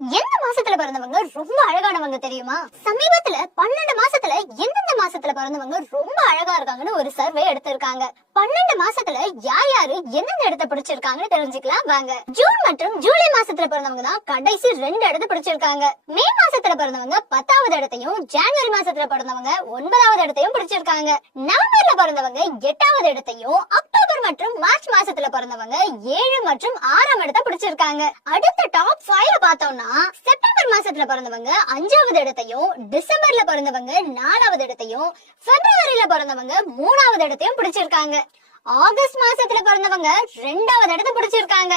எந்த மாசத்துல பிறந்தவங்க ரொம்ப அழகானவங்க தெரியுமா? சமீபத்துல 12 மாசத்துல எந்தெந்த மாசத்துல பிறந்தவங்க ரொம்ப அழகா இருக்காங்கன்னு ஒரு சர்வே எடுத்திருக்காங்க. 12 மாசத்துல யார் யாரு எந்தெந்த இடத்தை பிடிச்சிருக்காங்கன்னு தெரிஞ்சுக்கலாம் வாங்க. ஜூன் மற்றும் ஜூலை மாசத்துல பிறந்தவங்க தான் கடைசி 2 இடத்தை பிடிச்சிருக்காங்க. மே மாசத்துல பிறந்தவங்க 10வது இடத்தையும், ஜனவரி மாசத்துல பிறந்தவங்க 9வது இடத்தையும் பிடிச்சிருக்காங்க. நவம்பர்ல பிறந்தவங்க 8வது இடத்தையும், அக்டோபர் மற்றும் மார்ச் மாசத்துல பிறந்தவங்க 7 மற்றும் 6ஆம் இடத்தை பிடிச்சிருக்காங்க. அடுத்த டாப் 5 பார்த்தோம்னா செப்டம்பர் மாசத்துல பிறந்தவங்க 5வது இடத்தையும், டிசம்பர்ல பிறந்தவங்க 4வது இடத்தையும், பிப்ரவரியில பிறந்தவங்க 3வது இடத்தையும் பிடிச்சிருக்காங்க. ஆகஸ்ட் மாசத்துல பிறந்தவங்க 2வது இடத்தை பிடிச்சிருக்காங்க.